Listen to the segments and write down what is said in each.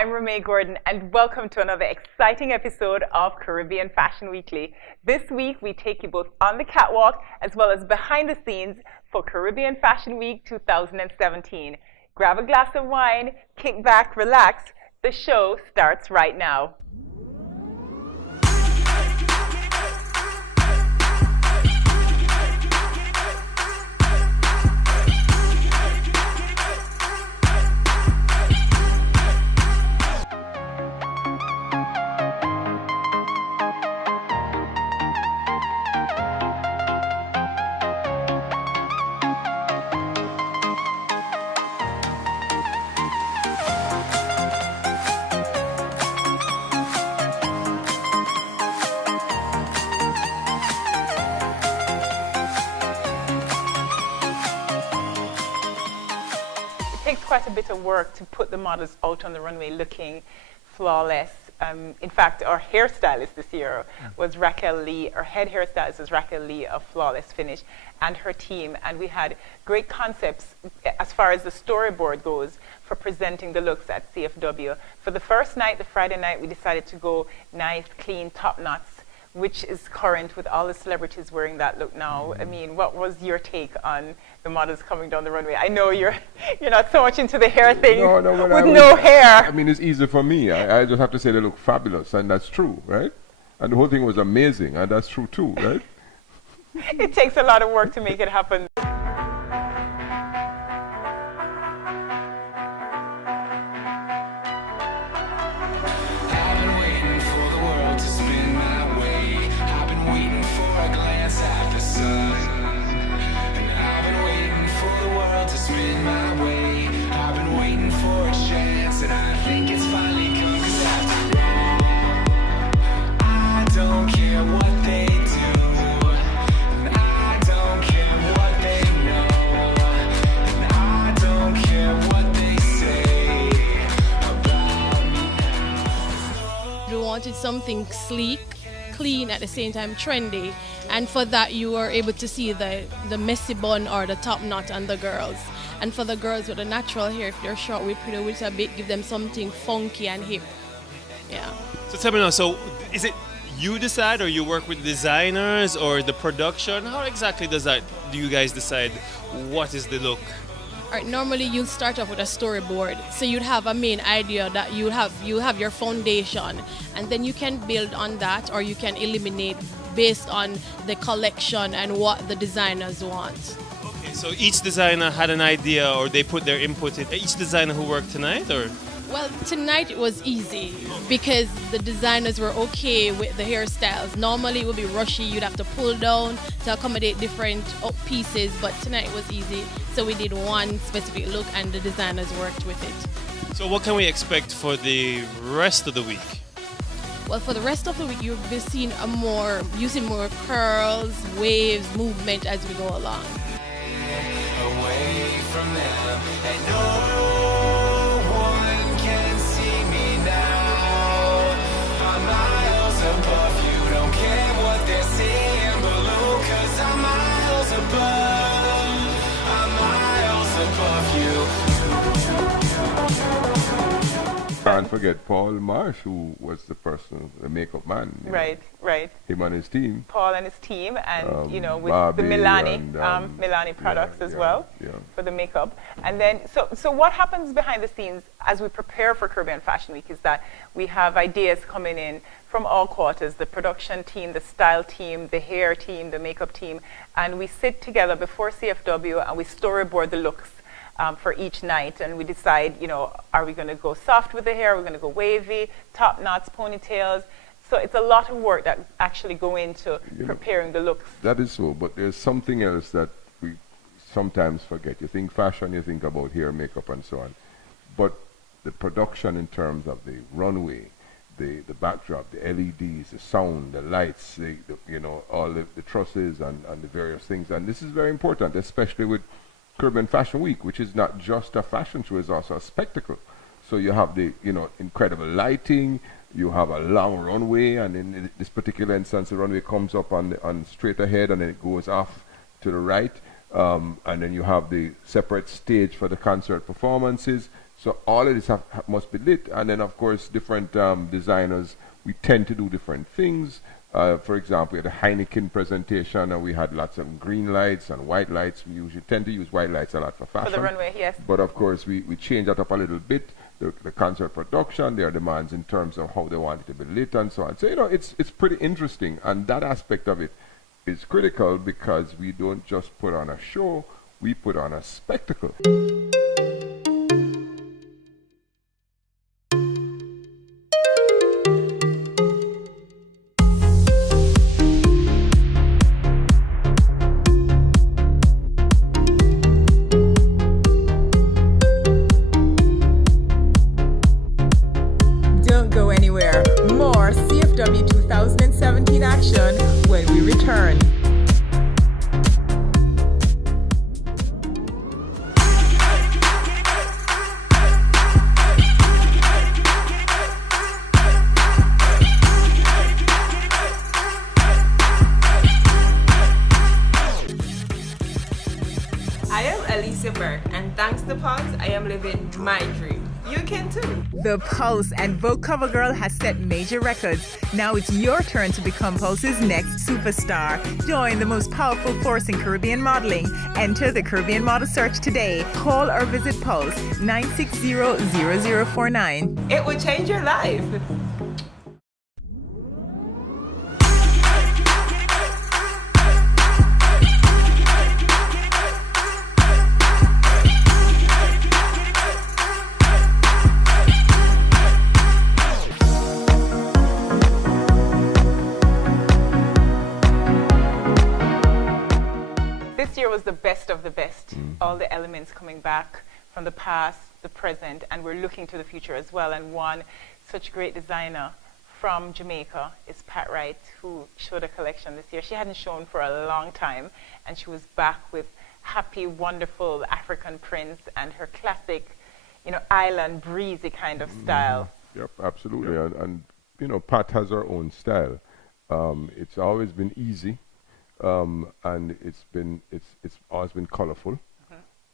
I'm Ramée Gordon, and welcome to another exciting episode of Caribbean Fashion Weekly. This week, we take you both on the catwalk as well as behind the scenes for Caribbean Fashion Week 2017. Grab a glass of wine, kick back, relax. The show starts right now. It takes quite a bit of work to put the models out on the runway looking flawless. In fact, our hairstylist this year was Raquel Lee. Our head hairstylist was Raquel Lee of Flawless Finish, and her team. And we had great concepts as far as the storyboard goes for presenting the looks at CFW. For the first night, the Friday night, we decided to go nice, clean, top knots, which is current with all the celebrities wearing that look now. I mean, what was your take on the models coming down the runway? I know you're not so much into the hair thing with no hair. I mean, it's easy for me. I just have to say they look fabulous, and that's true, right? And the whole thing was amazing, and that's true too, right? It takes a lot of work to make it happen. Wanted something sleek, clean, at the same time trendy, and for that you were able to see the messy bun or the top knot on the girls. And for the girls with the natural hair, if they're short, we put it a bit, give them something funky and hip. Yeah. So tell me now, so is it you decide, or you work with designers, or the production? How exactly do you guys decide what is the look? All right, normally you'll start off with a storyboard. So you'd have a main idea that you have your foundation, and then you can build on that, or you can eliminate based on the collection and what the designers want. Okay, so each designer had an idea, or they put their input in. Each designer who worked tonight, or? Well, tonight it was easy because the designers were okay with the hairstyles. Normally it would be rushy, you'd have to pull down to accommodate different pieces, but tonight it was easy. So we did one specific look and the designers worked with it. So what can we expect for the rest of the week? Well, for the rest of the week, you'll be seeing using more curls, waves, movement as we go along. Away from them, and no one can see me now. I'm miles above you, don't care what they're seeing below, 'cause I'm miles above. I'm miles above you. Can't forget Paul Marsh, who was the makeup man. Right. Him and his team. Paul and his team, and with Barbie the Milani, and, Milani products as well yeah. for the makeup. And then, so what happens behind the scenes as we prepare for Caribbean Fashion Week is that we have ideas coming in from all quarters: the production team, the style team, the hair team, the makeup team, and we sit together before CFW and we storyboard the looks for each night, and we decide, are we going to go soft with the hair, are we going to go wavy, top knots, ponytails. So it's a lot of work that actually go into preparing the looks. That is so, but there's something else that we sometimes forget. You think fashion, you think about hair, makeup, and so on. But the production in terms of the runway, the backdrop, the LEDs, the sound, the lights, all the trusses and the various things. And this is very important, especially with Caribbean Fashion Week, which is not just a fashion show, it's also a spectacle. So you have the incredible lighting, you have a long runway, and in this particular instance the runway comes up on straight ahead and then it goes off to the right, and then you have the separate stage for the concert performances. So all of this must be lit, and then of course different designers, we tend to do different things. For example, we had a Heineken presentation, and we had lots of green lights and white lights. We usually tend to use white lights a lot for fashion. For the runway, yes. But of course, we change that up a little bit. The concert production, their demands in terms of how they want it to be lit and so on. So, it's pretty interesting. And that aspect of it is critical because we don't just put on a show, we put on a spectacle. Don't go anywhere. More CFW 2017 action when we return. I am Alicia Burke, and thanks to Pulse, I am living my dream. You can too. The Pulse and Vogue cover girl has set major records. Now it's your turn to become Pulse's next superstar. Join the most powerful force in Caribbean modeling. Enter the Caribbean Model Search today. Call or visit Pulse 960-0049. It will change your life. This year was the best of the best. All the elements coming back from the past, the present, and we're looking to the future as well. And one such great designer from Jamaica is Pat Wright, who showed a collection this year. She hadn't shown for a long time, and she was back with happy, wonderful African prints and her classic, island breezy kind of style. Yep, absolutely. And Pat has her own style. It's always been easy, and it's always been colorful,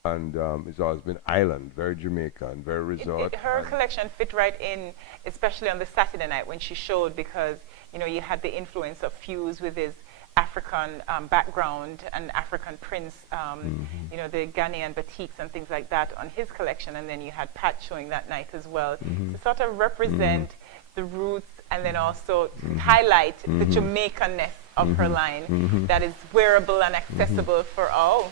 and it's always been island, very Jamaican, very resort. Her collection fit right in, especially on the Saturday night when she showed, because you had the influence of Fuse with his African background and African prints, the Ghanaian batiks and things like that on his collection, and then you had Pat showing that night as well to sort of represent the roots and then also highlight the Jamaican-ness of her line that is wearable and accessible for all.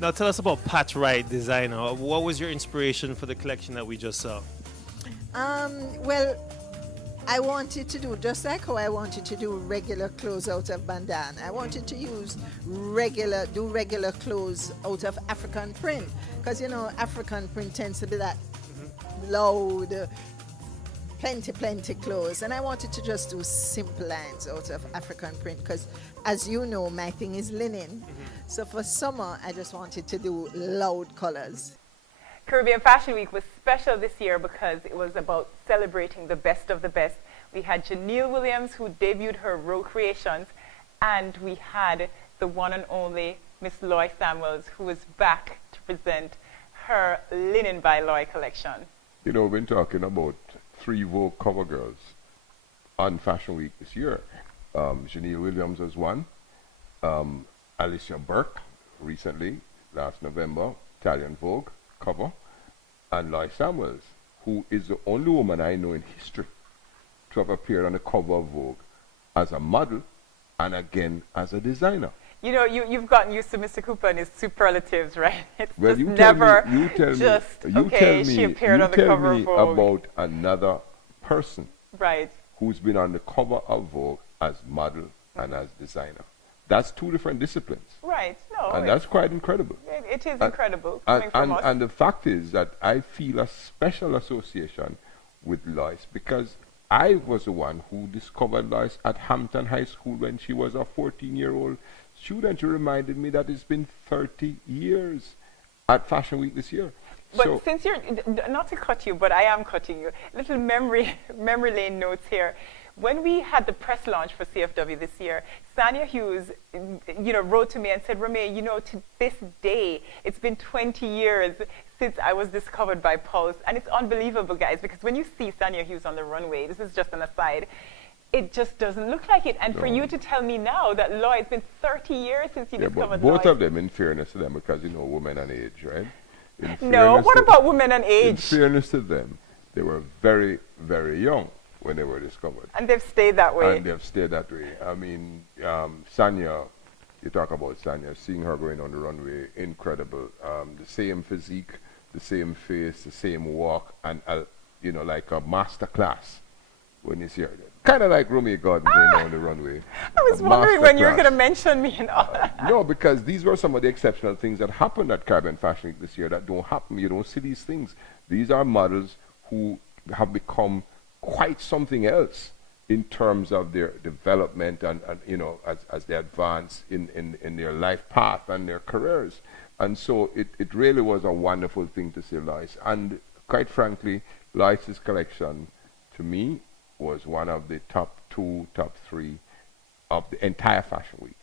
Now tell us about Pat Wright, designer. What was your inspiration for the collection that we just saw? Well, I wanted to do just like how I wanted to do regular clothes out of bandana. I wanted to use regular clothes out of African print, because you know African print tends to be that loud, plenty clothes, and I wanted to just do simple lines out of African print because, as you know, my thing is linen. So for summer, I just wanted to do loud colors. Caribbean Fashion Week was special this year because it was about celebrating the best of the best. We had Janelle Williams, who debuted her Row Creations, and we had the one and only Miss Loy Samuels, who was back to present her Linen by Loy collection. You know, we've been talking about 3 Vogue cover girls on Fashion Week this year. Janelle Williams was one. Alicia Burke, recently, last November, Italian Vogue cover. And Loy Samuels, who is the only woman I know in history to have appeared on the cover of Vogue as a model and again as a designer. You know, you've gotten used to Mr. Cooper and his superlatives, right? It's Well, just you never tell me, just, you okay, tell me, she appeared you on the tell cover me of Vogue. about another person Right. who's been on the cover of Vogue as model and as designer. That's 2 different disciplines. Right. No, And that's quite incredible. it is And- incredible coming from us. And the fact is that I feel a special association with Lois because I was the one who discovered Lois at Hampton High School when she was a 14-year-old student. She reminded me that it's been 30 years at Fashion Week this year. But So, since you're, not to cut you, but I am cutting you, little memory lane notes here. When we had the press launch for CFW this year, Sanya Hughes, wrote to me and said, Ramee, to this day, it's been 20 years since I was discovered by Pulse. And it's unbelievable, guys, because when you see Sanya Hughes on the runway, this is just an aside, it just doesn't look like it. And for you to tell me now that, Lloyd, it's been 30 years since you yeah, discovered but both Lloyd. of them, in fairness to them, because, women and age, right? No, what about women and age? In fairness to them, they were very, very young when they were discovered. And they've stayed that way. And they've stayed that way. I mean, Sanya, you talk about Sanya, seeing her going on the runway, incredible. The same physique, the same face, the same walk, and, like a master class when you see her. Kind of like Romeo Gordon going down the runway. I was A wondering when you were masterclass. going to mention me and all that. No, because these were some of the exceptional things that happened at Caribbean Fashion Week this year that don't happen. You don't see these things. These are models who have become quite something else in terms of their development and as they advance in their life path and their careers. And so it really was a wonderful thing to see Lois. And quite frankly, Lois's collection, to me, was one of the top 2, top 3 of the entire Fashion Week.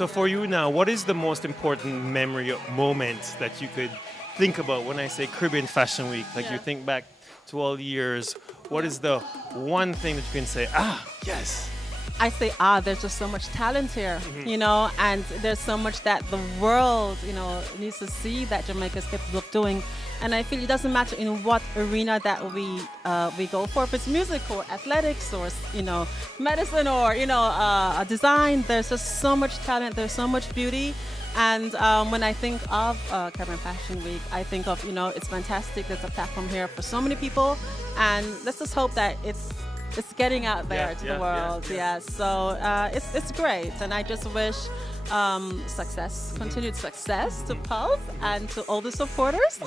So for you now, what is the most important memory or moment that you could think about when I say Caribbean Fashion Week? Like you think back to all the years, what is the one thing that you can say, yes? I say, there's just so much talent here, you know, and there's so much that the world, you know, needs to see that Jamaica is capable of doing. And I feel it doesn't matter in what arena that we go for, if it's music or athletics or, you know, medicine or, you know, design. There's just so much talent. There's so much beauty. And when I think of Caribbean Fashion Week, I think of, you know, it's fantastic. There's a platform here for so many people. And let's just hope that it's getting out there to the world. So it's great. And I just wish success, continued success to Pulse and to all the supporters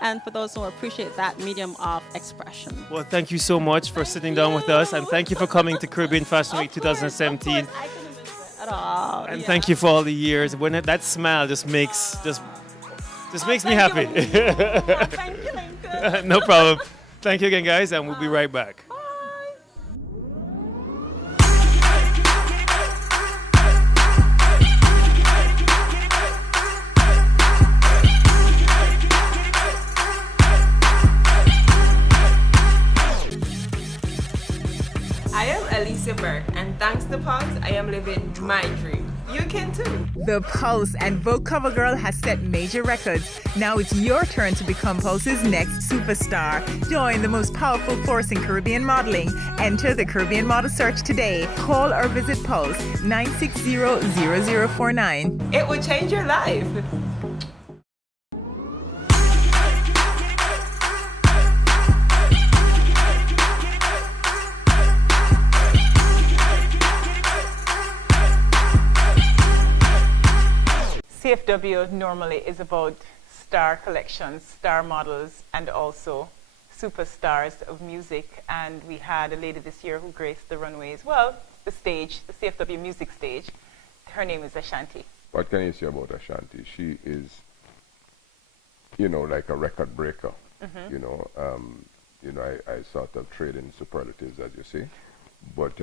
and for those who appreciate that medium of expression. Well, thank you so much for sitting down with us, and thank you for coming to Caribbean Fashion Week 2017. Of course, I couldn't miss it at all. And thank you for all the years. When that smile just makes me happy. Thank you, Lincoln. No problem. Thank you again, guys, and we'll be right back. I am Alicia Burke, and thanks to Pulse, I am living my dream. You can too. The Pulse and Vogue cover girl has set major records. Now it's your turn to become Pulse's next superstar. Join the most powerful force in Caribbean modeling. Enter the Caribbean Model Search today. Call or visit Pulse 960-0049. It will change your life. CFW normally is about star collections, star models, and also superstars of music. And we had a lady this year who graced the runways, well, the stage, the CFW music stage. Her name is Ashanti. What can you say about Ashanti? She is, you know, like a record breaker. You know, I sort of trade in superlatives, as you say. But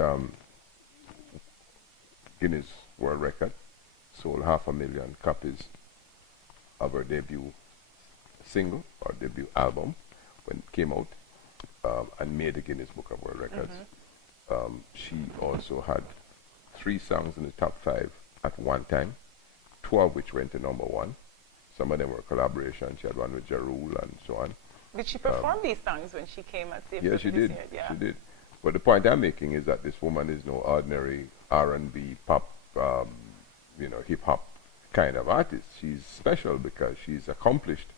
Guinness World Record sold 500,000 copies of her debut single or debut album when it came out, and made the Guinness Book of World Records. She also had 3 songs in the top 5 at one time, 2 of which went to #1. Some of them were collaborations. She had one with Ja Rule and so on. Did she perform these songs when she came at CFW? Yeah, she did. This year? She did. But the point I'm making is that this woman is no ordinary R&B, pop, hip hop kind of artist. She's special because she's accomplished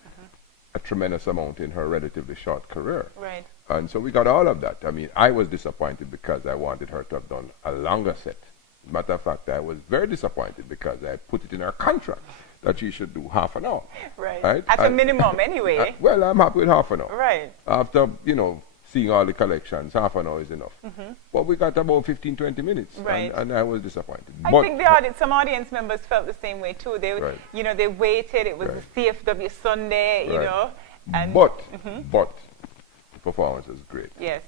a tremendous amount in her relatively short career. Right. And so we got all of that. I mean, I was disappointed because I wanted her to have done a longer set. Matter of fact, I was very disappointed because I put it in her contract that she should do half an hour. Right. At a minimum, anyway. Well, I'm happy with half an hour. Right. After, seeing all the collections, half an hour is enough. But we got about 15-20 minutes, right. and I was disappointed. I think some audience members felt the same way too. They, they waited. It was the CFW Sunday, you know. And but the performance was great. Yes.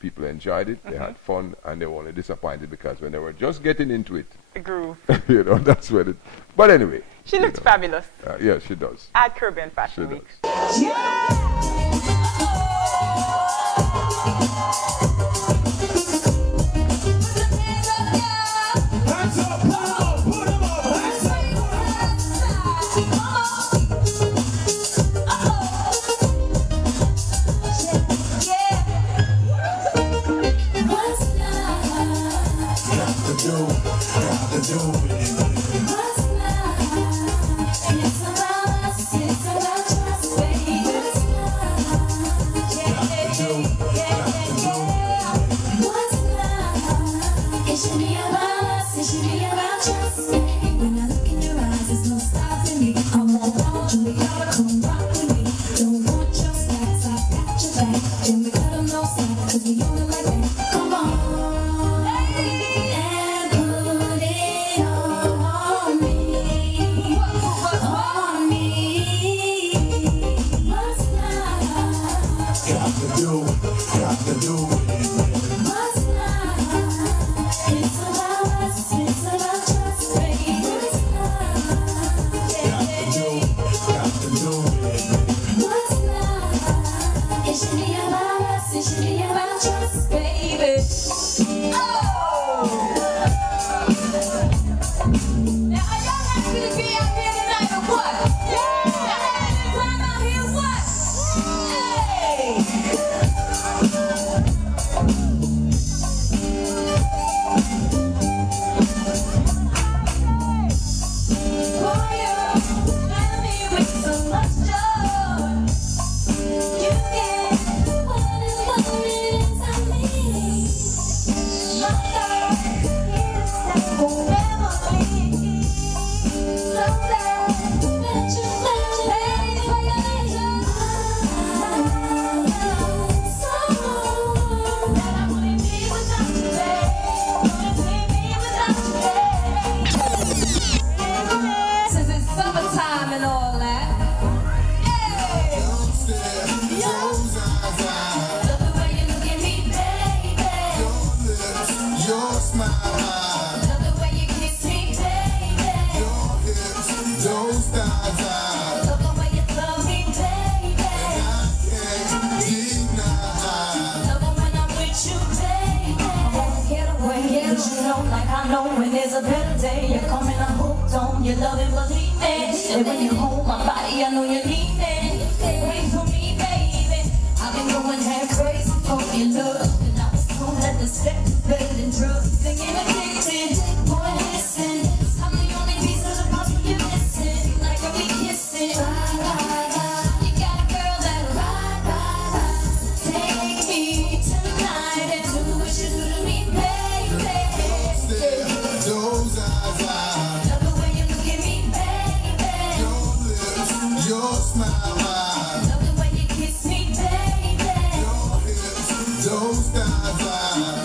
People enjoyed it. They had fun, and they were only disappointed because when they were just getting into it, the groove. That's when it. But anyway, she looks fabulous. Yes, she does. At Caribbean Fashion Week. It's about trust, baby. baby. Oh. Now, are y'all happy to be out here tonight or what? Yeah. Y'all having a time out here, what? Boy, you fill me with so much joy. You get what is wanted inside me. My love is that will never leave. So glad that you made for your so that I wouldn't be without you, babe. Wouldn't be without you, babe. Since it's summertime and all that. Hey! Love the way you look at me, baby. Your smile, Love the way you kiss me, baby. those thighs, Love the way you love me, baby. can't deny. Love it when I'm with you, baby. I wanna get away, but you know, like I know when there's a better day. You're coming, I'm hooked on your love and believe me. And when you hold my body, I know you need me. Wait for me, baby. I've been going half crazy for your love, and I was told that the sex is better than drugs. Singing addicted, boy, listen. I'm the only piece of the puzzle you're missing. Like are we kissing? Ride, ride, ride. You got a girl that'll ride, ride, ride. Take me tonight and do what you do to me, baby. Those eyes, Love the way you look at me, baby. your smile, Love the way you kiss me, baby. those thighs,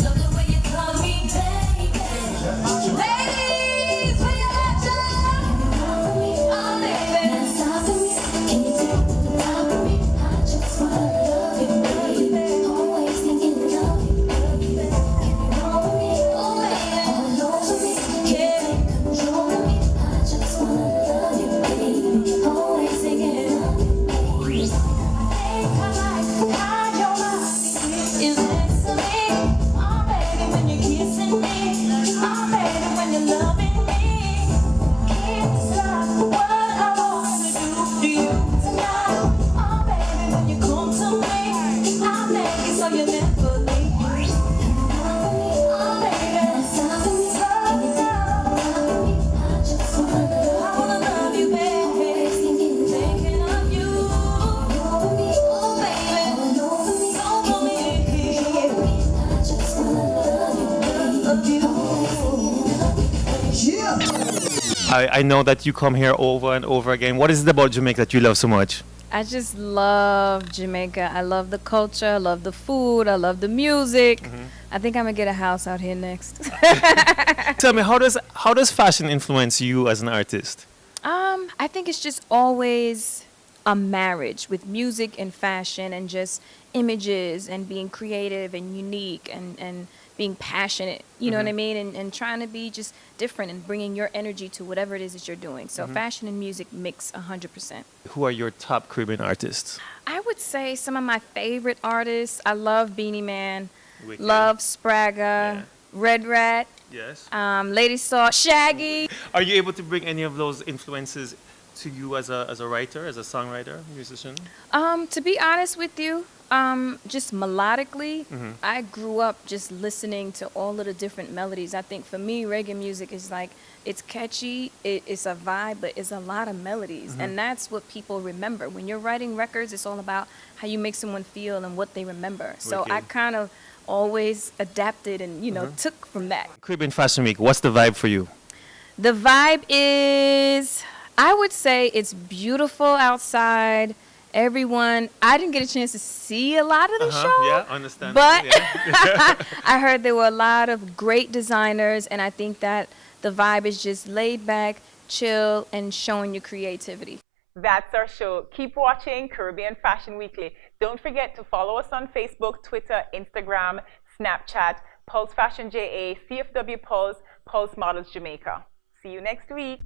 Love the way you call me, baby. Ladies, put your hands up. Oh, baby. Stop for me. Can you take the time for me? I just wanna love you, baby. Always thinking of you, baby. Can you roll with me? Oh, baby. All over me. Can't control me. I just wanna love you, baby. Always thinking of you, baby. Hey, come on, hide your mind. Is next to me. Oh, baby, when you're kissing me. Oh, baby, when you're loving me. Can't stop what I wanna do to you tonight. Oh, baby, when you come to me, I'll make it so you never leave. Oh, baby, stop for me. I just wanna love you, baby. Thinking of you. Oh, baby, so for me. I just wanna love you, baby. I know that you come here over and over again. What is it about Jamaica that you love so much? I just love Jamaica. I love the culture. I love the food. I love the music. I think I'm gonna get a house out here next. Tell me, how does fashion influence you as an artist? I think it's just always a marriage with music and fashion and just images and being creative and unique and being passionate, you know what I mean? And trying to be just different and bringing your energy to whatever it is that you're doing. So fashion and music mix 100%. Who are your top Caribbean artists? I would say some of my favorite artists. I love Beanie Man, Wicked. love Spragga, Red Rat, Yes. Lady Saw, Shaggy. Are you able to bring any of those influences to you as a writer, as a songwriter, musician? To be honest with you, just melodically, I grew up just listening to all of the different melodies. I think for me, reggae music is like, it's catchy, it's a vibe, but it's a lot of melodies. And that's what people remember. When you're writing records, it's all about how you make someone feel and what they remember. So I Wicked. kind of always adapted and, took from that. Caribbean Fashion Week, what's the vibe for you? The vibe is, I would say it's beautiful outside. Everyone, I didn't get a chance to see a lot of the show. Yeah, understand. But Yeah. I heard there were a lot of great designers, and I think that the vibe is just laid back, chill, and showing your creativity. That's our show. Keep watching Caribbean Fashion Weekly. Don't forget to follow us on Facebook, Twitter, Instagram, Snapchat, Pulse Fashion JA, CFW Pulse, Pulse Models Jamaica. See you next week.